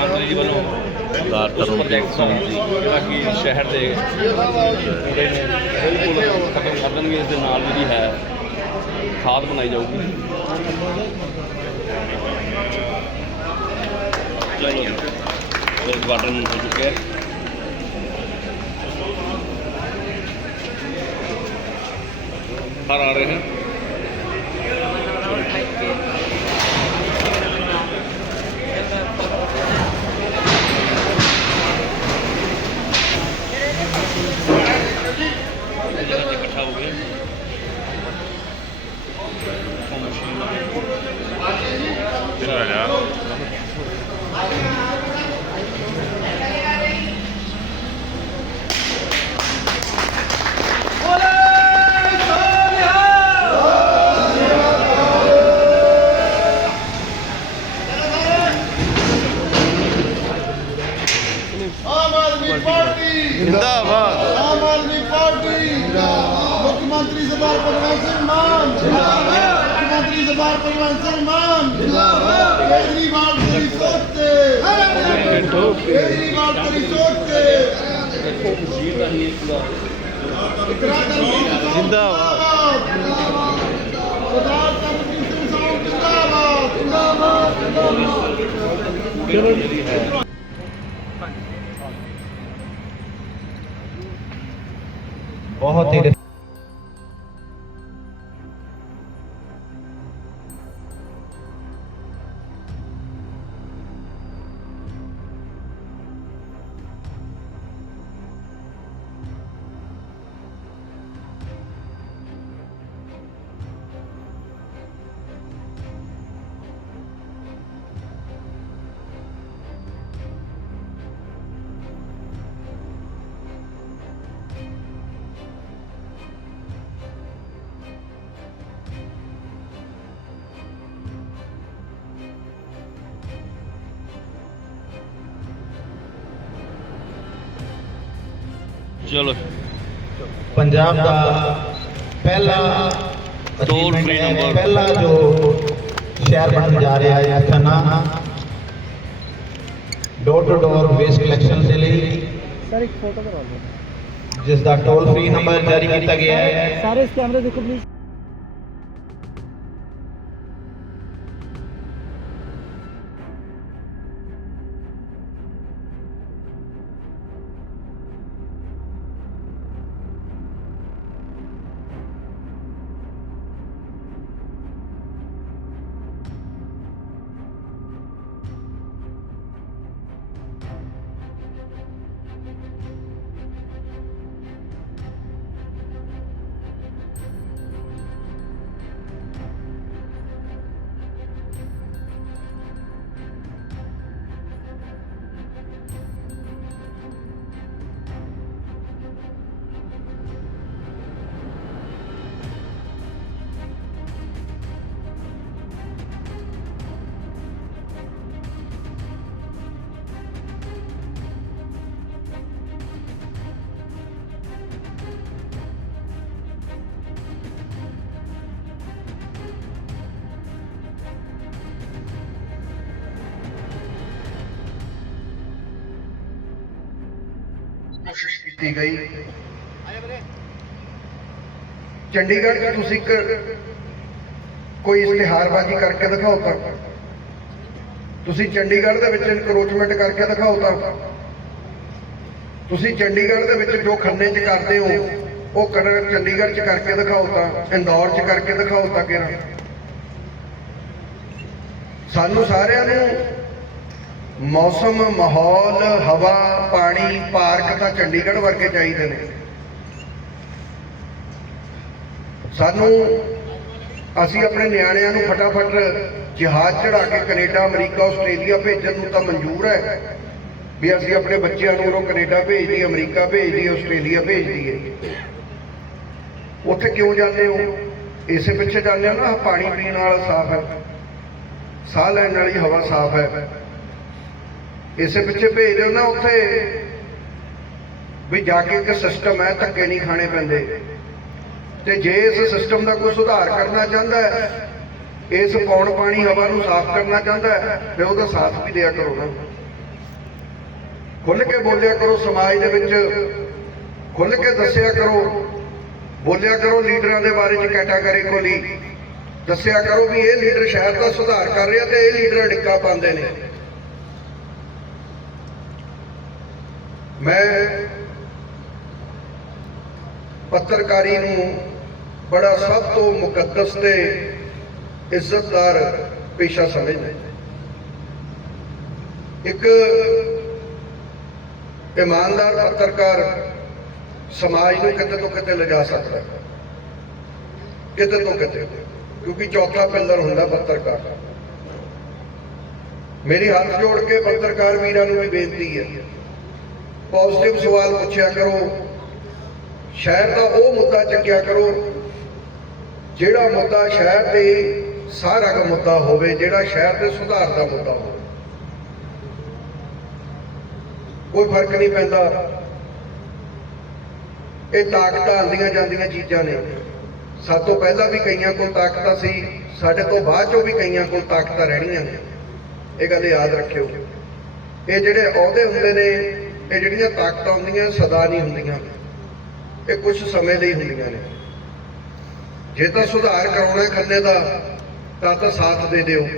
ਮੰਤਰੀ ਜੀ ਵੱਲੋਂ ਸਰਦਾਰ ਉਸ ਸਿੰਘ ਜੀ, ਜਿਹੜਾ ਕਿ ਸ਼ਹਿਰ ਦੇ ਕੂੜੇ ਬਿਲਕੁਲ ਖਤਮ ਕਰ ਦੇਣਗੇ, ਇਸ ਦੇ ਨਾਲ ਜਿਹੜੀ ਹੈ ਖਾਦ ਬਣਾਈ ਜਾਊਗੀ। ਚਲੋ ਵਾਟਰ ਹੋ ਚੁੱਕਿਆ ਹੈ। ਬਾਹਰ ਆ ਰਹੇ हैं ਇਹ ਜਗ੍ਹਾ ਤੇ ਇਕੱਠਾ ਹੋ ਗਏ ਕਿਹੜਾ ਜਾ ਆਮ ਆਦਮੀ ਪਾਰਟੀ ਜਿੰਦਾਬਾਦ ਆਮ ਆਦਮੀ ਪਾਰਟੀ ਮੁੱਖ ਮੰਤਰੀ ਸਰਦਾਰ ਭਗਵੰਤ ਸਿੰਘ ਮਾਨ ਜਿੰਦਾਬਾਦ ਮੁੱਖ ਮੰਤਰੀ ਸਰਦਾਰ ਭਗਵੰਤ ਸਿੰਘ ਮਾਨ ਜਿੰਦਾਬਾਦ ਕੇਜਰੀਵਾਲ ਦੀ ਸੋਚ ਤੇ ਕੇਜਰੀਵਾਲ ਦੀ ਸੋਚ ਤੇ ਦੇਖੋ ਮਸ਼ੀਨ ਦਾ ਹੀ ਇਹ ਪੂਰਾ ਜਿੰਦਾਬਾਦ। ਸਰਦਾਰ ਕਰਮਜੀਤ ਸਿੰਘ ਸਾਹਿਬ ਜਿੰਦਾਬਾਦ। ਜਿੰਦਾਬਾਦ। ਚਲੋ ਜਿਹੜੀ ਹੈ। ਚਲੋ। ਪੰਜਾਬ ਦਾ ਪਹਿਲਾ achievement ਹੈ, number। ਪਹਿਲਾ ਜੋ ਸ਼ਹਿਰ ਬਣਨ ਜਾ ਰਿਹਾ ਹੈ Khanna door to door waste collection ਦੇ ਲਈ। ਸਰ ਇੱਕ ਫੋਟੋ ਕਰਵਾ ਲਓ ਜਿਸ ਦਾ ਟੋਲ ਫ੍ਰੀ ਨੰਬਰ ਜਾਰੀ ਕੀਤਾ ਗਿਆ ਹੈ। ਸਾਰੇ ਇਸ ਕੈਮਰੇ ਦੇਖੋ ਪਲੀਜ਼ ਕੀਤੀ ਗਈ। ਚੰਡੀਗੜ੍ਹ ਤੁਸੀਂ ਕੋਈ ਇਸ਼ਤਿਹਾਰਬਾਜ਼ੀ ਕਰਕੇ ਦਿਖਾਓ ਤਾਂ। ਤੁਸੀਂ ਚੰਡੀਗੜ੍ਹ ਦੇ ਵਿੱਚ ਇਨਕਰੋਚਮੈਂਟ ਕਰਕੇ ਦਿਖਾਓ ਤਾਂ। ਤੁਸੀਂ ਚੰਡੀਗੜ੍ਹ ਦੇ ਵਿੱਚ ਜੋ ਖੰਨੇ 'ਚ ਕਰਦੇ ਹੋ, ਉਹ ਕਦਰ ਚੰਡੀਗੜ੍ਹ 'ਚ ਕਰਕੇ ਦਿਖਾਓ ਤਾਂ, ਇੰਦੌਰ 'ਚ ਕਰਕੇ ਦਿਖਾਓ ਤਾਂ ਕਿਹੜਾ। ਸਾਨੂੰ ਸਾਰਿਆਂ ਨੂੰ ਮੌਸਮ, ਮਾਹੌਲ, ਹਵਾ, ਪਾਣੀ, ਪਾਰਕ ਤਾਂ ਚੰਡੀਗੜ੍ਹ ਵਰਗੇ ਚਾਹੀਦੇ ਨੇ। ਸਾਨੂੰ, ਅਸੀਂ ਆਪਣੇ ਨਿਆਣਿਆਂ ਨੂੰ ਫਟਾਫਟ ਜਹਾਜ਼ ਚੜਾ ਕੇ ਕੈਨੇਡਾ, ਅਮਰੀਕਾ, ਆਸਟ੍ਰੇਲੀਆ ਭੇਜਣ ਨੂੰ ਤਾਂ ਮਨਜ਼ੂਰ ਹੈ ਵੀ ਅਸੀਂ ਆਪਣੇ ਬੱਚਿਆਂ ਨੂੰ ਉਹ ਕੈਨੇਡਾ ਭੇਜ ਦਈਏ, ਅਮਰੀਕਾ ਭੇਜ ਦਈਏ, ਆਸਟ੍ਰੇਲੀਆ ਭੇਜ ਦਈਏ। ਉੱਥੇ ਕਿਉਂ ਜਾਂਦੇ ਹੋ? ਇਸੇ ਪਿੱਛੇ ਜਾਂਦੇ ਹੋ ਨਾ ਪਾਣੀ ਪੀਣ ਵਾਲਾ ਸਾਫ਼ ਹੈ। ਸਾਹ ਲੈਣ ਵਾਲੀ ਹਵਾ ਸਾਫ਼ ਹੈ। ਇਸੇ ਪਿੱਛੇ ਭੇਜ ਦਿਓ ਨਾ ਉੱਥੇ। ਵੀ ਜਾ ਕੇ ਇੱਕ ਸਿਸਟਮ ਹੈ, ਧੱਕੇ ਨਹੀਂ ਖਾਣੇ ਪੈਂਦੇ। ਤੇ ਜੇ ਇਸ ਸਿਸਟਮ ਦਾ ਕੋਈ ਸੁਧਾਰ ਕਰਨਾ ਚਾਹੁੰਦਾ ਹੈ, ਇਸ ਪੌਣ ਪਾਣੀ ਹਵਾ ਨੂੰ ਸਾਫ਼ ਕਰਨਾ ਚਾਹੁੰਦਾ ਹੈ, ਫਿਰ ਉਹਦਾ ਸਾਥ ਵੀ ਦਿਆ ਕਰੋ ਨਾ। ਖੁੱਲ ਕੇ ਬੋਲਿਆ ਕਰੋ ਸਮਾਜ ਦੇ ਵਿੱਚ। ਖੁੱਲ ਕੇ ਦੱਸਿਆ ਕਰੋ। ਬੋਲਿਆ ਕਰੋ ਲੀਡਰਾਂ ਦੇ ਬਾਰੇ ਚ ਕੈਟਾਗਰੀ ਖੋਲੀ। ਦੱਸਿਆ ਕਰੋ ਵੀ ਇਹ ਲੀਡਰ ਸ਼ਹਿਰ ਦਾ ਸੁਧਾਰ ਕਰ ਰਿਹਾ ਤੇ ਇਹ ਲੀਡਰ ਡਿੱਕਾ ਪਾਉਂਦੇ ਨੇ। ਮੈਂ ਪੱਤਰਕਾਰੀ ਨੂੰ ਬੜਾ ਸਭ ਤੋਂ ਮੁਕੱਦਸ ਤੇ ਇੱਜ਼ਤਦਾਰ ਪੇਸ਼ਾ ਸਮਝਦਾ ਇੱਕ ਇਮਾਨਦਾਰ ਪੱਤਰਕਾਰ ਸਮਾਜ ਨੂੰ ਕਿਤੇ ਤੋਂ ਕਿਤੇ ਲਿਜਾ ਸਕਦਾ ਕਿਤੇ ਤੋਂ ਕਿਤੇ, ਕਿਉਂਕਿ ਚੌਥਾ ਪਿੱਲਰ ਹੁੰਦਾ ਪੱਤਰਕਾਰ। ਮੇਰੀ ਹੱਥ ਜੋੜ ਕੇ ਪੱਤਰਕਾਰ ਵੀਰਾਂ ਨੂੰ ਵੀ ਬੇਨਤੀ ਹੈ ਪੋਜ਼ਿਟਿਵ ਸਵਾਲ ਪੁੱਛਿਆ ਕਰੋ। ਸ਼ਹਿਰ ਦਾ ਉਹ ਮੁੱਦਾ ਚੱਕਿਆ ਕਰੋ, ਜਿਹੜਾ ਮੁੱਦਾ ਸ਼ਹਿਰ ਦੇ ਸਾਰਾ ਦਾ ਮੁੱਦਾ ਹੋਵੇ, ਜਿਹੜਾ ਸ਼ਹਿਰ ਦੇ ਸੁਧਾਰ ਦਾ ਮੁੱਦਾ ਹੋਵੇ। ਕੋਈ ਫ਼ਰਕ ਨਹੀਂ ਪੈਂਦਾ। ਇਹ ਤਾਕਤਾਂ ਆਉਂਦੀਆਂ ਜਾਂਦੀਆਂ ਚੀਜ਼ਾਂ ਨੇ। ਸਾਡੇ ਤੋਂ ਪਹਿਲਾਂ ਵੀ ਕਈਆਂ ਕੋਲ ਤਾਕਤਾਂ ਸੀ, ਸਾਡੇ ਤੋਂ ਬਾਅਦ ਚੋਂ ਵੀ ਕਈਆਂ ਕੋਲ ਤਾਕਤਾਂ ਰਹਿਣੀਆਂ ਨੇ। ਇਹ ਗੱਲ ਯਾਦ ਰੱਖਿਓ। ਇਹ ਜਿਹੜੇ ਅਹੁਦੇ ਹੁੰਦੇ ਨੇ ਇਹ ਜਿਹੜੀਆਂ ਤਾਕਤਾਂ ਹੁੰਦੀਆਂ, ਸਦਾ ਨਹੀਂ ਹੁੰਦੀਆਂ। ਇਹ ਕੁਝ ਸਮੇਂ ਲਈ ਹੁੰਦੀਆਂ ਨੇ। ਜੇ ਤਾਂ ਸੁਧਾਰ ਕਰਾਉਣਾ ਖੰਨੇ ਦਾ, ਤਾਂ ਤਾਂ ਸਾਥ ਦੇ ਦਿਓ।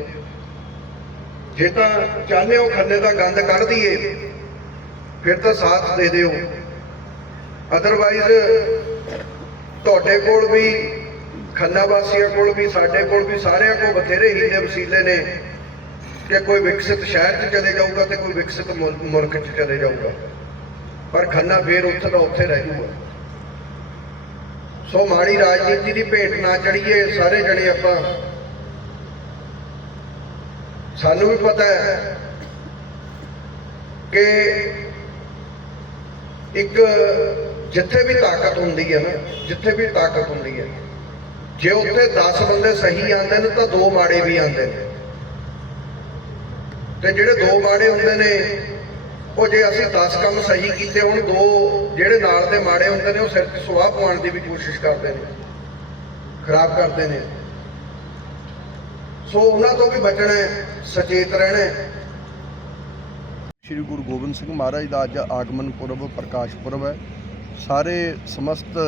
ਜੇ ਤਾਂ ਚਾਹੁੰਦੇ ਹੋ ਖੰਨੇ ਦਾ ਗੰਦ ਕੱਢ ਦਈਏ, ਫਿਰ ਤਾਂ ਸਾਥ ਦੇ ਦਿਓ। ਅਦਰਵਾਈਜ਼ ਤੁਹਾਡੇ ਕੋਲ ਵੀ, ਖੰਨਾ ਵਾਸੀਆਂ ਕੋਲ ਵੀ, ਸਾਡੇ ਕੋਲ ਵੀ ਸਾਰਿਆਂ ਕੋਲ ਬਥੇਰੇ ਹੀਲੇ ਵਸੀਲੇ ਨੇ। ਕਿ ਕੋਈ ਵਿਕਸਿਤ ਸ਼ਹਿਰ 'ਚ ਚਲੇ ਜਾਊਗਾ ਤੇ ਕੋਈ ਵਿਕਸਿਤ ਮੁਲ- ਮੁਲਕ 'ਚ ਚਲੇ ਜਾਊਗਾ। ਪਰ ਖੰਨਾ ਫੇਰ ਉੱਥੇ ਦਾ ਉੱਥੇ ਰਹਿ ਜੂਗਾ। ਸੋ ਮਾੜੀ ਰਾਜਨੀਤੀ ਦੀ ਭੇਟ ਨਾ ਚੜੀਏ ਸਾਰੇ ਜਣੇ ਆਪਾਂ। ਸਾਨੂੰ ਵੀ ਪਤਾ ਹੈ ਕਿ ਇੱਕ ਜਿੱਥੇ ਵੀ ਤਾਕਤ ਹੁੰਦੀ ਹੈ ਨਾ, ਜਿੱਥੇ ਵੀ ਤਾਕਤ ਹੁੰਦੀ ਹੈ, ਜੇ ਉੱਥੇ 10 ਬੰਦੇ ਸਹੀ ਆਉਂਦੇ ਨੇ ਤਾਂ ਦੋ ਮਾੜੇ ਵੀ ਆਉਂਦੇ ਨੇ। ਤੇ ਜਿਹੜੇ ਦੋ ਮਾੜੇ ਹੁੰਦੇ ਨੇ, ਉਹ ਜੇ ਅਸੀਂ 10 ਕੰਮ ਸਹੀ ਕੀਤੇ, ਹੁਣ ਦੋ ਜਿਹੜੇ ਨਾਲ ਦੇ ਮਾੜੇ ਹੁੰਦੇ ਨੇ, ਉਹ ਸਿਰ 'ਚ ਸੁਆਹ ਪਾਉਣ ਦੀ ਵੀ ਕੋਸ਼ਿਸ਼ ਕਰਦੇ ਨੇ, ਖਰਾਬ ਕਰਦੇ ਨੇ। ਸੋ ਉਹਨਾਂ ਤੋਂ ਵੀ ਬਚਣਾ ਸਚੇਤ ਰਹਿਣਾ ਸ਼੍ਰੀ ਗੁਰੂ ਗੋਬਿੰਦ ਸਿੰਘ ਮਹਾਰਾਜ ਦਾ ਅੱਜ ਆਗਮਨ ਪੁਰਬ, ਪ੍ਰਕਾਸ਼ ਪੁਰਬ ਹੈ। ਸਾਰੇ ਸਮਸਤ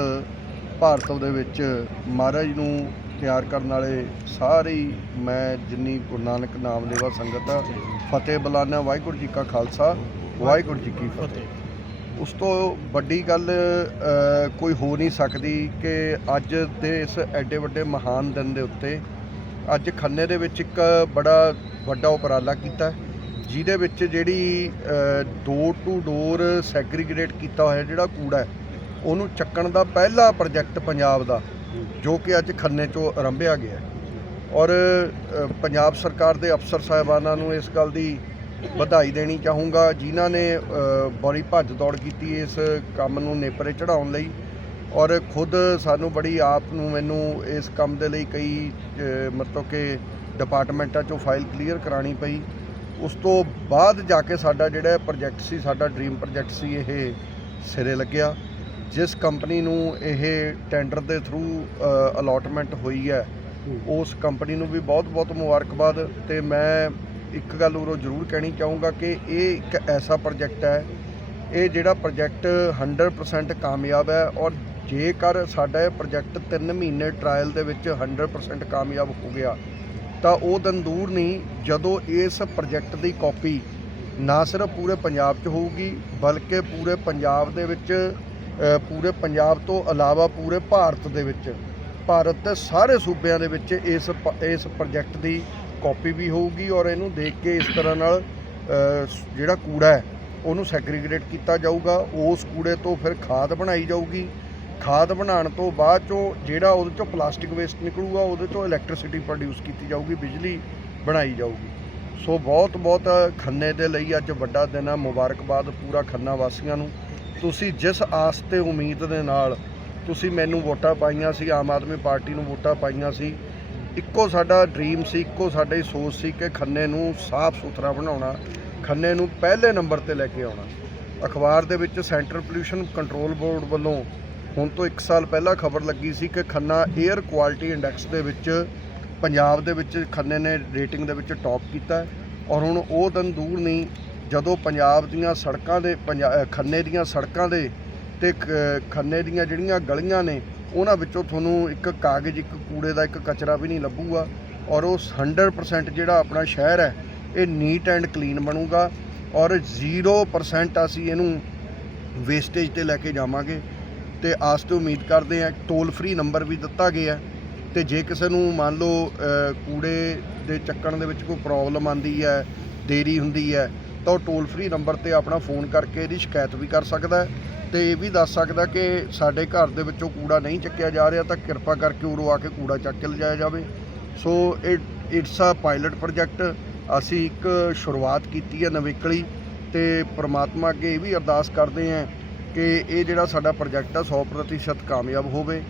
ਭਾਰਤ ਦੇ ਵਿੱਚ ਮਹਾਰਾਜ ਨੂੰ ਤਿਆਰ ਕਰਨ ਵਾਲੇ ਸਾਰੇ ਹੀ ਮੈਂ ਜਿੰਨੀ ਗੁਰੂ ਨਾਨਕ ਨਾਮ ਲੈਵਾ ਸੰਗਤ ਆ, ਫਤਿਹ ਬੁਲਾਣਾ ਵਾਹਿਗੁਰੂ ਜੀ ਕਾ ਖਾਲਸਾ, ਵਾਹਿਗੁਰੂ ਜੀ ਕੀ ਫਤਿਹ। ਉਸ ਤੋਂ ਵੱਡੀ ਗੱਲ ਕੋਈ ਹੋ ਨਹੀਂ ਸਕਦੀ ਕਿ ਅੱਜ ਦੇ ਇਸ ਐਡੇ ਵੱਡੇ ਮਹਾਨ ਦਿਨ ਦੇ ਉੱਤੇ ਅੱਜ ਖੰਨੇ ਦੇ ਵਿੱਚ ਇੱਕ ਬੜਾ ਵੱਡਾ ਉਪਰਾਲਾ ਕੀਤਾ ਜਿਹਦੇ ਵਿੱਚ ਜਿਹੜੀ ਡੋਰ ਟੂ ਡੋਰ ਸੈਗਰੀਗੇਟ ਕੀਤਾ ਹੋਇਆ ਜਿਹੜਾ ਕੂੜਾ ਹੈ, ਉਹਨੂੰ ਚੱਕਣ ਦਾ ਪਹਿਲਾ ਪ੍ਰੋਜੈਕਟ ਪੰਜਾਬ ਦਾ ਜੋ ਕਿ ਅੱਜ ਖੰਨੇ ਚੋਂ ਆਰੰਭਿਆ ਗਿਆ ਔਰ ਪੰਜਾਬ ਸਰਕਾਰ ਦੇ ਅਫਸਰ ਸਾਹਿਬਾਨਾਂ ਨੂੰ ਇਸ ਗੱਲ ਦੀ ਵਧਾਈ ਦੇਣੀ ਚਾਹੂੰਗਾ। ਜਿਨ੍ਹਾਂ ਨੇ ਬੜੀ ਭੱਜ ਦੌੜ ਕੀਤੀ ਇਸ ਕੰਮ ਨੂੰ ਨੇਪਰੇ ਚੜਾਉਣ ਲਈ। ਔਰ ਖੁਦ ਸਾਨੂੰ ਬੜੀ ਆਪ ਨੂੰ ਮੈਨੂੰ ਇਸ ਕੰਮ ਦੇ ਲਈ ਕਈ ਮਤਲਬ ਕਿ ਡਿਪਾਰਟਮੈਂਟਾਂ ਚੋਂ ਫਾਈਲ ਕਲੀਅਰ ਕਰਾਣੀ ਪਈ। ਉਸ ਤੋਂ ਬਾਅਦ ਜਾ ਕੇ ਸਾਡਾ ਜਿਹੜਾ ਪ੍ਰੋਜੈਕਟ ਸੀ, ਸਾਡਾ ਡ੍ਰੀਮ ਪ੍ਰੋਜੈਕਟ ਸੀ, ਇਹ ਸਿਰੇ ਲੱਗਿਆ। ਜਿਸ ਕੰਪਨੀ ਨੂੰ ਇਹ ਟੈਂਡਰ ਦੇ ਥਰੂ ਅਲਾਟਮੈਂਟ ਹੋਈ ਹੈ ਉਸ ਕੰਪਨੀ ਨੂੰ ਵੀ ਬਹੁਤ-ਬਹੁਤ ਮੁਬਾਰਕਬਾਦ ਤੇ ਮੈਂ ਇੱਕ ਗੱਲ ਉਰੋਂ ਜ਼ਰੂਰ ਕਹਿਣੀ ਚਾਹੂੰਗਾ ਕਿ ਇਹ ਇੱਕ ਐਸਾ ਪ੍ਰੋਜੈਕਟ ਹੈ ਇਹ ਜਿਹੜਾ ਪ੍ਰੋਜੈਕਟ 100% ਕਾਮਯਾਬ ਹੈ ਔਰ ਜੇਕਰ ਸਾਡਾ ਇਹ ਪ੍ਰੋਜੈਕਟ 3 ਮਹੀਨੇ ਟਰਾਇਲ ਦੇ ਵਿੱਚ 100% ਕਾਮਯਾਬ ਹੋ ਗਿਆ ਤਾਂ ਉਹ ਦਿਨ ਦੂਰ ਨਹੀਂ ਜਦੋਂ ਇਸ ਪ੍ਰੋਜੈਕਟ ਦੀ ਕਾਪੀ ਨਾ ਸਿਰਫ ਪੂਰੇ ਪੰਜਾਬ 'ਚ ਹੋਊਗੀ ਬਲਕਿ ਪੂਰੇ ਪੰਜਾਬ ਦੇ ਵਿੱਚ ਪੂਰੇ ਪੰਜਾਬ ਤੋਂ ਇਲਾਵਾ ਪੂਰੇ ਭਾਰਤ ਦੇ ਵਿੱਚ, ਭਾਰਤ ਦੇ ਸਾਰੇ ਸੂਬਿਆਂ ਦੇ ਵਿੱਚ ਇਸ ਪ- ਇਸ ਪ੍ਰੋਜੈਕਟ ਦੀ ਕਾਪੀ ਵੀ ਹੋਊਗੀ ਔਰ ਇਹਨੂੰ ਦੇਖ ਕੇ ਇਸ ਤਰ੍ਹਾਂ ਨਾਲ ਜਿਹੜਾ ਕੂੜਾ ਹੈ, ਉਹਨੂੰ ਸੈਗਰੀਗੇਟ ਕੀਤਾ ਜਾਊਗਾ। ਉਸ ਕੂੜੇ ਤੋਂ ਫਿਰ ਖਾਦ ਬਣਾਈ ਜਾਊਗੀ। ਖਾਦ ਬਣਾਉਣ ਤੋਂ ਬਾਅਦ ਚੋਂ ਜਿਹੜਾ ਉਹਦੇ ਚੋਂ ਪਲਾਸਟਿਕ ਵੇਸਟ ਨਿਕਲੂਗਾ, ਉਹਦੇ ਤੋਂ ਇਲੈਕਟ੍ਰਿਸਿਟੀ ਪ੍ਰੋਡਿਊਸ ਕੀਤੀ ਜਾਊਗੀ, ਬਿਜਲੀ ਬਣਾਈ ਜਾਊਗੀ। ਸੋ ਬਹੁਤ ਬਹੁਤ ਖੰਨੇ ਦੇ ਲਈ ਅੱਜ ਵੱਡਾ ਦਿਨ ਆ, ਮੁਬਾਰਕਬਾਦ ਪੂਰਾ ਖੰਨਾ ਵਾਸੀਆਂ ਨੂੰ। ਤੁਸੀਂ ਜਿਸ ਆਸ ਤੇ ਉਮੀਦ ਦੇ ਨਾਲ ਤੁਸੀਂ ਮੈਨੂੰ ਵੋਟਾਂ ਪਾਈਆਂ ਸੀ, ਆਮ ਆਦਮੀ ਪਾਰਟੀ ਨੂੰ ਵੋਟਾਂ ਪਾਈਆਂ ਸੀ, ਇੱਕੋ ਸਾਡਾ ਡ੍ਰੀਮ ਸੀ, ਇੱਕੋ ਸਾਡੀ ਸੋਚ ਸੀ ਕਿ ਖੰਨੇ ਨੂੰ ਸਾਫ਼ ਸੁਥਰਾ ਬਣਾਉਣਾ, ਖੰਨੇ ਨੂੰ ਪਹਿਲੇ ਨੰਬਰ ਤੇ ਲੈ ਕੇ ਆਉਣਾ। ਅਖਬਾਰ ਦੇ ਵਿੱਚ ਸੈਂਟਰ ਪੋਲਿਊਸ਼ਨ ਕੰਟਰੋਲ ਬੋਰਡ ਵੱਲੋਂ ਹੁਣ ਤੋਂ 1 ਸਾਲ ਪਹਿਲਾਂ ਖਬਰ ਲੱਗੀ ਸੀ ਕਿ ਖੰਨਾ 에ਅਰ ਕੁਆਲਿਟੀ ਇੰਡੈਕਸ ਦੇ ਵਿੱਚ, ਪੰਜਾਬ ਦੇ ਵਿੱਚ ਖੰਨੇ ਨੇ ਰੇਟਿੰਗ ਦੇ ਵਿੱਚ ਟੌਪ ਕੀਤਾ ਔਰ ਹੁਣ ਉਹ ਦਿਨ ਦੂਰ ਨਹੀਂ ਜਦੋਂ ਪੰਜਾਬ ਦੀਆਂ ਸੜਕਾਂ ਦੇ, ਪੰਜਾ- ਖੰਨੇ ਦੀਆਂ ਸੜਕਾਂ ਦੇ ਤੇ ਖ- ਖੰਨੇ ਦੀਆਂ ਜਿਹੜੀਆਂ ਗਲੀਆਂ ਨੇ, ਉਹਨਾਂ ਵਿੱਚੋਂ ਤੁਹਾਨੂੰ ਇੱਕ ਕਾਗਜ਼, ਇੱਕ ਕੂੜੇ ਦਾ ਇੱਕ ਕਚਰਾ ਵੀ ਨਹੀਂ ਲੱਭੂਗਾ ਔਰ ਉਹ 100% ਜਿਹੜਾ ਆਪਣਾ ਸ਼ਹਿਰ ਹੈ, ਇਹ ਨੀਟ ਐਂਡ ਕਲੀਨ ਬਣੂਗਾ ਔਰ 0% ਅਸੀਂ ਇਹਨੂੰ ਵੇਸਟੇਜ ਤੇ ਲੈ ਕੇ ਜਾਵਾਂਗੇ ਤੇ ਆਸ ਤੋਂ ਉਮੀਦ ਕਰਦੇ ਹਾਂ ਟੋਲ ਫ੍ਰੀ ਨੰਬਰ ਵੀ ਦਿੱਤਾ ਗਿਆ ਹੈ ਤੇ ਜੇ ਕਿਸੇ ਨੂੰ ਮੰਨ ਲਓ ਕੂੜੇ ਦੇ ਚੱਕਣ ਦੇ ਵਿੱਚ ਕੋਈ ਪ੍ਰੋਬਲਮ ਆਂਦੀ ਹੈ, ਦੇਰੀ ਹੁੰਦੀ ਹੈ ਤਾਂ ਉਹ ਟੋਲ ਫ੍ਰੀ ਨੰਬਰ ਤੇ ਆਪਣਾ ਫੋਨ ਕਰਕੇ ਇਹਦੀ ਸ਼ਿਕਾਇਤ ਵੀ ਕਰ ਸਕਦਾ ਹੈ ਤੇ ਇਹ ਵੀ ਦੱਸ ਸਕਦਾ ਕਿ ਸਾਡੇ ਘਰ ਦੇ ਵਿੱਚੋਂ ਕੂੜਾ ਨਹੀਂ ਚੱਕਿਆ ਜਾ ਰਿਹਾ ਤਾਂ ਕਿਰਪਾ ਕਰਕੇ ਉਰੋਂ ਆ ਕੇ ਕੂੜਾ ਚੱਕ ਕੇ ਲਿਜਾਇਆ ਜਾਵੇ। ਸੋ ਇਹ ਇਟਸ ਅ ਪਾਇਲਟ ਪ੍ਰੋਜੈਕਟ ਅਸੀਂ ਇੱਕ ਸ਼ੁਰੂਆਤ ਕੀਤੀ ਹੈ ਨਵੇਕਲੀ ਤੇ ਪ੍ਰਮਾਤਮਾ ਅੱਗੇ ਇਹ ਵੀ ਅਰਦਾਸ ਕਰਦੇ ਹਾਂ ਕਿ ਇਹ ਜਿਹੜਾ ਸਾਡਾ ਪ੍ਰੋਜੈਕਟ ਆ 100% ਕਾਮਯਾਬ ਹੋਵੇ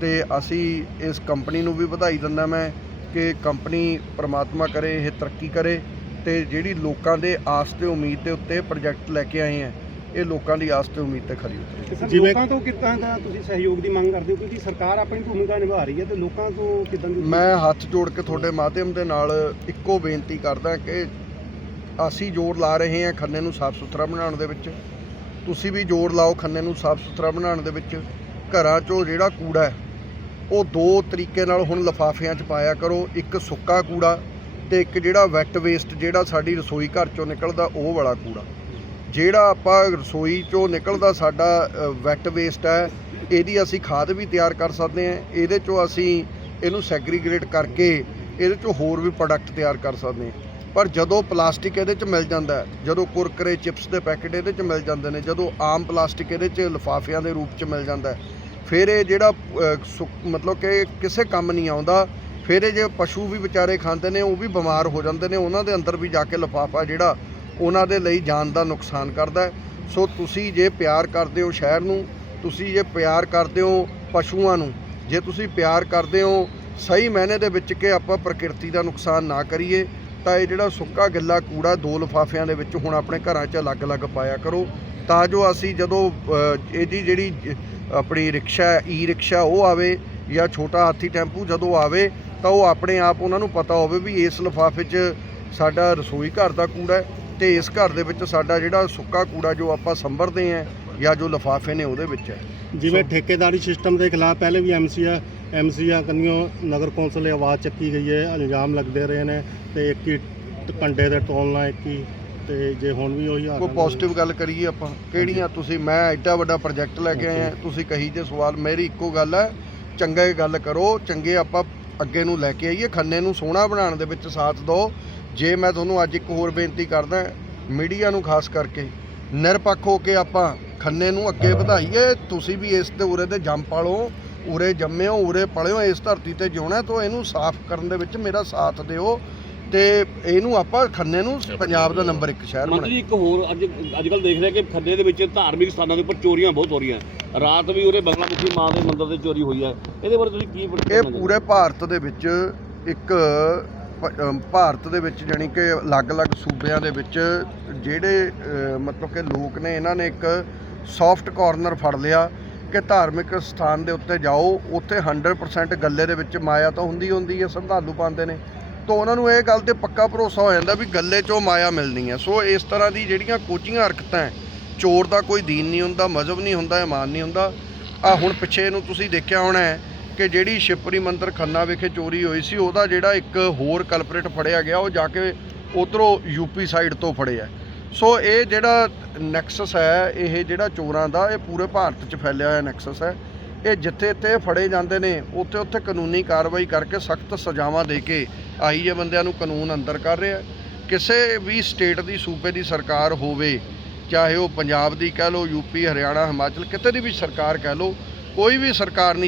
ਤੇ ਅਸੀਂ ਇਸ ਕੰਪਨੀ ਨੂੰ ਵੀ ਵਧਾਈ ਦਿੰਦਾ ਮੈਂ ਕਿ ਕੰਪਨੀ ਪ੍ਰਮਾਤਮਾ ਕਰੇ, ਇਹ ਤਰੱਕੀ ਕਰੇ ਤੇ ਜਿਹੜੀ ਲੋਕਾਂ ਦੇ ਆਸ ਤੇ ਉਮੀਦ ਦੇ ਉੱਤੇ ਪ੍ਰੋਜੈਕਟ ਲੈ ਕੇ ਆਏ ਆ ਇਹ ਲੋਕਾਂ ਦੀ ਆਸ ਤੇ ਉਮੀਦ ਤੇ ਖਰੀ ਉਤਰੇ। ਜਿਵੇਂ ਲੋਕਾਂ ਤੋਂ ਕਿੱਦਾਂ ਦਾ ਤੁਸੀਂ ਸਹਿਯੋਗ ਦੀ ਮੰਗ ਕਰਦੇ ਹੋ? ਕਿਉਂਕਿ ਸਰਕਾਰ ਆਪਣੀ ਭੂਮਿਕਾ ਨਿਭਾ ਰਹੀ ਹੈ ਤੇ ਲੋਕਾਂ ਤੋਂ ਕਿੱਦਾਂ ਦੀ ਮੈਂ ਹੱਥ ਜੋੜ ਕੇ ਤੁਹਾਡੇ ਮਾਧਿਅਮ ਦੇ ਨਾਲ ਇੱਕੋ ਬੇਨਤੀ ਕਰਦਾ ਕਿ ਅਸੀਂ ਜੋਰ ਲਾ ਰਹੇ ਹਾਂ ਖੰਨੇ ਨੂੰ ਸਾਫ਼ ਸੁਥਰਾ ਬਣਾਉਣ ਦੇ ਵਿੱਚ। ਤੁਸੀਂ ਵੀ ਜੋਰ ਲਾਓ ਖੰਨੇ ਨੂੰ ਸਾਫ਼ ਸੁਥਰਾ ਬਣਾਉਣ ਦੇ ਵਿੱਚ। ਘਰਾਂ 'ਚੋਂ ਜਿਹੜਾ ਕੂੜਾ ਹੈ ਉਹ ਦੋ ਤਰੀਕੇ ਨਾਲ ਹੁਣ ਲਫਾਫਿਆਂ 'ਚ ਪਾਇਆ ਕਰੋ। ਇੱਕ ਸੁੱਕਾ ਕੂੜਾ ਤੇ ਇੱਕ ਜਿਹੜਾ ਵੈਟ ਵੇਸਟ ਜਿਹੜਾ ਸਾਡੀ ਰਸੋਈ ਘਰ 'ਚੋਂ ਨਿਕਲਦਾ ਉਹ ਵਾਲਾ ਕੂੜਾ। ਜਿਹੜਾ ਆਪਾਂ ਰਸੋਈ 'ਚੋਂ ਨਿਕਲਦਾ ਸਾਡਾ ਵੈਟ ਵੇਸਟ ਹੈ ਇਹਦੀ ਅਸੀਂ ਖਾਦ ਵੀ ਤਿਆਰ ਕਰ ਸਕਦੇ ਹਾਂ। ਇਹਦੇ 'ਚੋਂ ਅਸੀਂ ਇਹਨੂੰ ਸੈਗਰੀਗੇਟ ਕਰਕੇ ਇਹਦੇ 'ਚੋਂ ਹੋਰ ਵੀ ਪ੍ਰੋਡਕਟ ਤਿਆਰ ਕਰ ਸਕਦੇ ਹਾਂ। ਪਰ ਜਦੋਂ ਪਲਾਸਟਿਕ ਇਹਦੇ 'ਚ ਮਿਲ ਜਾਂਦਾ ਜਦੋਂ ਕੁਰਕਰੇ ਚਿਪਸ ਦੇ ਪੈਕੇਟ ਇਹਦੇ 'ਚ ਮਿਲ ਜਾਂਦੇ ਨੇ ਜਦੋਂ ਆਮ ਪਲਾਸਟਿਕ ਇਹਦੇ 'ਚ ਲਿਫਾਫਿਆਂ ਦੇ ਰੂਪ 'ਚ ਮਿਲ ਜਾਂਦਾ ਫਿਰ ਇਹ ਜਿਹੜਾ ਅ, ਮਤਲਬ ਕਿ ਕਿਸੇ ਕੰਮ ਨਹੀਂ ਆਉਂਦਾ। ਫਿਰ ਇਹ ਜੇ ਪਸ਼ੂ ਵੀ ਵਿਚਾਰੇ ਖਾਂਦੇ ਨੇ, ਉਹ ਵੀ ਬਿਮਾਰ ਹੋ ਜਾਂਦੇ ਨੇ, ਉਹਨਾਂ ਦੇ ਅੰਦਰ ਵੀ ਜਾ ਕੇ ਲਿਫਾਫਾ ਜਿਹੜਾ ਉਹਨਾਂ ਦੇ ਲਈ ਜਾਨ ਦਾ ਨੁਕਸਾਨ ਕਰਦਾ ਹੈ। ਸੋ ਤੁਸੀਂ ਜੇ ਪਿਆਰ ਕਰਦੇ ਹੋ ਸ਼ਹਿਰ ਨੂੰ, ਤੁਸੀਂ ਜੇ ਪਿਆਰ ਕਰਦੇ ਹੋ ਪਸ਼ੂਆਂ ਨੂੰ, ਜੇ ਤੁਸੀਂ ਪਿਆਰ ਕਰਦੇ ਹੋ ਸਹੀ ਮਾਇਨੇ ਦੇ ਵਿੱਚ ਕਿ ਆਪਾਂ ਪ੍ਰਕਿਰਤੀ ਦਾ ਨੁਕਸਾਨ ਨਾ ਕਰੀਏ, ਤਾਂ ਇਹ ਜਿਹੜਾ ਸੁੱਕਾ ਗਿੱਲਾ ਕੂੜਾ ਦੋ ਲਿਫਾਫਿਆਂ ਦੇ ਵਿੱਚ ਹੁਣ ਆਪਣੇ ਘਰਾਂ 'ਚ ਅਲੱਗ-ਅਲੱਗ ਪਾਇਆ ਕਰੋ। ਤਾਂ ਜੋ ਅਸੀਂ ਜਦੋਂ ਇਹਦੀ ਜਿਹੜੀ ਆਪਣੀ ਰਿਕਸ਼ਾ ਈ ਰਿਕਸ਼ਾ ਉਹ ਆਵੇ ਜਾਂ ਛੋਟਾ ਹਾਥੀ ਟੈਂਪੂ ਜਦੋਂ ਆਵੇ ਤਾਂ ਉਹ ਆਪਣੇ ਆਪ ਉਹਨਾਂ ਨੂੰ ਪਤਾ ਹੋਵੇ ਵੀ ਇਸ ਲਿਫਾਫੇ 'ਚ ਸਾਡਾ ਰਸੋਈ ਘਰ ਦਾ ਕੂੜਾ ਹੈ ਤੇ ਇਸ ਘਰ ਦੇ ਵਿੱਚ ਸਾਡਾ ਜਿਹੜਾ ਸੁੱਕਾ ਕੂੜਾ ਜੋ ਆਪਾਂ ਸੰਭਰਦੇ ਆਂ ਜਾਂ ਜੋ ਲਿਫਾਫੇ ਨੇ ਉਹਦੇ ਵਿੱਚ ਹੈ। ਜਿਵੇਂ ਠੇਕੇਦਾਰੀ ਸਿਸਟਮ ਦੇ ਖਿਲਾਫ ਪਹਿਲੇ ਵੀ ਐਮਸੀਆ ਐਮਸੀਆ ਕੰਨਿਓ ਨਗਰ ਕੌਂਸਲ ਦੀ ਆਵਾਜ਼ ਚੱਕੀ ਗਈ ਹੈ ਇਲਜ਼ਾਮ ਲੱਗਦੇ ਰਹੇ ਨੇ ਤੇ ਇੱਕ ਹੀ ਕੰਡੇ ਦੇ ਟੋਲ ਨਾਲ ਇੱਕ ਹੀ ਤੇ ਜੇ ਹੁਣ ਵੀ ਉਹੀ ਹਾਲ ਕੋਈ ਪੋਜ਼ਿਟਿਵ ਗੱਲ ਕਰੀਏ ਆਪਾਂ ਕਿਹੜੀਆਂ ਤੁਸੀਂ ਮੈਂ ਐਡਾ ਵੱਡਾ ਪ੍ਰੋਜੈਕਟ ਲੈ ਕੇ ਆਏ ਆ ਤੁਸੀਂ ਕਹੀ ਜੇ ਸਵਾਲ ਮੇਰੀ ਇੱਕੋ ਗੱਲ ਹੈ ਚੰਗੇ ਗੱਲ ਕਰੋ ਚੰਗੇ ਆਪਾਂ ਅੱਗੇ ਨੂੰ ਲੈ ਕੇ ਆਈਏ। ਖੰਨੇ ਨੂੰ ਸੋਹਣਾ ਬਣਾਉਣ ਦੇ ਵਿੱਚ ਸਾਥ ਦਿਓ ਜੇ ਮੈਂ ਤੁਹਾਨੂੰ ਅੱਜ ਇੱਕ ਹੋਰ ਬੇਨਤੀ ਕਰਦਾ ਮੀਡੀਆ ਨੂੰ ਖਾਸ ਕਰਕੇ ਨਿਰਪੱਖ ਹੋ ਕੇ ਆਪਾਂ ਖੰਨੇ ਨੂੰ ਅੱਗੇ ਵਧਾਈਏ। ਤੁਸੀਂ ਵੀ ਇਸ ਤੇ ਉਰੇ ਦੇ ਜੰਮ ਪਾਲੋ ਉਰੇ ਜੰਮਿਓ ਉਰੇ ਪਲਿਓ ਇਸ ਧਰਤੀ ਤੇ ਜਿਉਣਾ ਤਾਂ ਇਹਨੂੰ ਸਾਫ਼ ਕਰਨ ਦੇ ਵਿੱਚ ਮੇਰਾ ਸਾਥ ਦਿਓ। ਤੇ ਇਹਨੂੰ ਆਪਾਂ ਖੰਨੇ ਨੂੰ ਪੰਜਾਬ ਦਾ ਨੰਬਰ 1 ਸ਼ਹਿਰ ਮੰਤਰੀ ਬਣਾਈਏ। ਜੀ ਇੱਕ ਹੋਰ ਅੱਜ ਅੱਜ ਕੱਲ ਦੇਖ ਰਹੇ ਕਿ ਖੰਨੇ ਦੇ ਵਿੱਚ ਧਾਰਮਿਕ ਸਥਾਨਾਂ ਦੇ ਉੱਪਰ ਚੋਰੀਆਂ ਬਹੁਤ ਹੋ ਰਹੀਆਂ। ਰਾਤ ਵੀ ਉਰੇ ਬੰਗਲਾ ਮੁਖੀ ਮਾਂ ਦੇ ਮੰਦਿਰ ਤੇ ਚੋਰੀ ਹੋਈ ਹੈ। ਇਹਦੇ ਬਾਰੇ ਤੁਸੀਂ ਕੀ ਇਹ ਪੂਰੇ ਭਾਰਤ ਦੇ ਵਿੱਚ ਇੱਕ ਭਾਰਤ ਦੇ ਵਿੱਚ ਜਾਣੀ ਕਿ ਅਲੱਗ-ਅਲੱਗ ਸੂਬਿਆਂ ਦੇ ਵਿੱਚ ਜਿਹੜੇ ਮਤਲਬ ਕਿ ਲੋਕ ਨੇ ਇਹਨਾਂ ਨੇ ਇੱਕ ਸੌਫਟ ਕਾਰਨਰ ਫੜ ਲਿਆ ਕਿ ਧਾਰਮਿਕ ਸਥਾਨ ਦੇ ਉੱਤੇ ਜਾਓ। ਉੱਥੇ 100% ਗੱਲੇ ਦੇ ਵਿੱਚ ਮਾਇਆ ਤਾਂ ਹੁੰਦੀ ਹੁੰਦੀ ਹੈ ਸ਼ਰਧਾਲੂ ਪਾਉਂਦੇ ਨੇ। ਤਾਂ ਉਹਨਾਂ ਨੂੰ ਇਹ ਗੱਲ ਤੇ ਪੱਕਾ ਭਰੋਸਾ ਹੋ ਜਾਂਦਾ ਵੀ ਗੱਲੇ 'ਚੋਂ ਮਾਇਆ ਮਿਲਣੀ ਹੈ। ਸੋ ਇਸ ਤਰ੍ਹਾਂ ਦੀ ਜਿਹੜੀਆਂ ਕੋਝੀਆਂ ਹਰਕਤਾਂ ਹੈ, ਚੋਰ ਦਾ ਕੋਈ ਦੀਨ ਨਹੀਂ ਹੁੰਦਾ, ਮਜ਼ਹਬ ਨਹੀਂ ਹੁੰਦਾ, ਇਮਾਨ ਨਹੀਂ ਹੁੰਦਾ। ਆ ਹੁਣ ਪਿੱਛੇ ਨੂੰ ਤੁਸੀਂ ਦੇਖਿਆ ਹੋਣਾ ਹੈ ਕਿ ਜਿਹੜੀ ਸ਼ਿਪਰੀ ਮੰਦਰ ਖੰਨਾ ਵਿਖੇ ਚੋਰੀ ਹੋਈ ਸੀ, ਉਹਦਾ ਜਿਹੜਾ ਇੱਕ ਹੋਰ ਕਲਪਰੇਟ ਫੜਿਆ ਗਿਆ, ਉਹ ਜਾ ਕੇ ਉਧਰੋਂ ਯੂਪੀ ਸਾਈਡ ਤੋਂ ਫੜਿਆ। ਸੋ ਇਹ ਜਿਹੜਾ ਨੈਕਸਸ ਹੈ, ਇਹ ਜਿਹੜਾ ਚੋਰਾਂ ਦਾ, ਇਹ ਪੂਰੇ ਭਾਰਤ 'ਚ ਫੈਲਿਆ ਹੋਇਆ ਨੈਕਸਸ ਹੈ। ਇਹ ਜਿੱਥੇ ਇੱਥੇ ਫੜੇ ਜਾਂਦੇ ਨੇ, ਉੱਥੇ ਉੱਥੇ ਕਾਨੂੰਨੀ ਕਾਰਵਾਈ ਕਰਕੇ ਸਖਤ ਸਜ਼ਾਵਾਂ ਦੇ ਕੇ ਆਈ ਜੇ ਬੰਦਿਆਂ ਨੂੰ ਕਾਨੂੰਨ ਅੰਦਰ ਕਰ ਰਿਹਾ ਕਿਸੇ ਵੀ ਸਟੇਟ ਦੀ ਸੂਬੇ ਦੀ ਸਰਕਾਰ ਹੋਵੇ ਚਾਹੇ ਉਹ ਪੰਜਾਬ ਦੀ ਕਹਿ ਲਓ ਯੂਪੀ ਹਰਿਆਣਾ, ਹਿਮਾਚਲ, ਕਿਤੇ ਦੀ ਵੀ ਸਰਕਾਰ ਕਹਿ ਲਓ, ਕੋਈ ਵੀ ਸਰਕਾਰ ਨਹੀਂ